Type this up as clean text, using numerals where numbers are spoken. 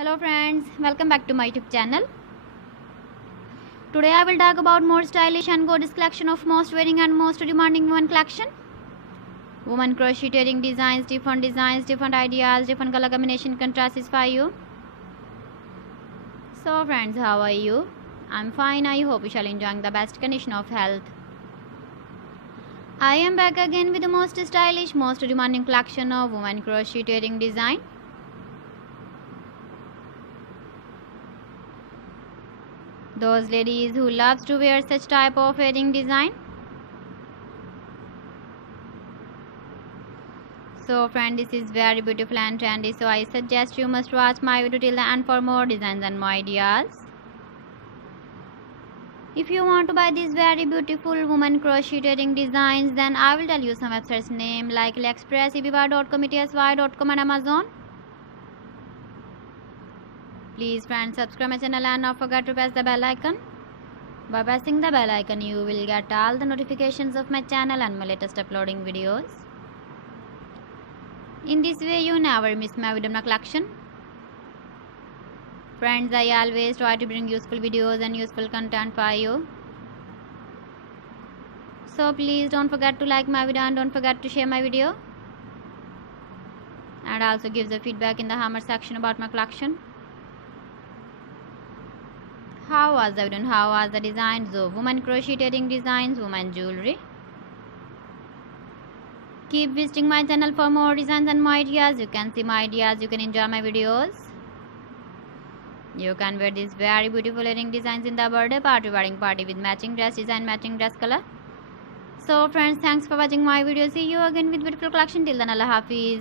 Hello friends, welcome back to my YouTube channel. Today I will talk about more stylish and gorgeous collection of most wearing and most demanding women collection. Women crocheting designs, different ideas, different color combination contrasts for you. So friends, how are you? I'm fine. I hope you shall enjoying the best condition of health. I am back again with the most stylish, most demanding collection of women crocheting design. Those ladies who loves to wear such type of wedding design. So friend, this is very beautiful and trendy, so I suggest you must watch my video till the end for more designs and more ideas. If you want to buy these very beautiful woman crocheting designs, then I will tell you some websites name like AliExpress, eBay.com, etsy.com and Amazon. Please friends, subscribe my channel and not forget to press the bell icon. By pressing the bell icon, you will get all the notifications of my channel and my latest uploading videos. In this way, you never miss my video collection. Friends, I always try to bring useful videos and useful content for you. So please don't forget to like my video and don't forget to share my video. And also give the feedback in the hammer section about my collection. How was the video and how was the designs of women crocheting designs, women jewelry? Keep visiting my channel for more designs and more ideas. You can see my ideas, you can enjoy my videos. You can wear these very beautiful earring designs in the birthday party, wedding party with matching dress design, matching dress color. So friends, thanks for watching my video. See you again with beautiful collection. Till then, Allah Hafiz.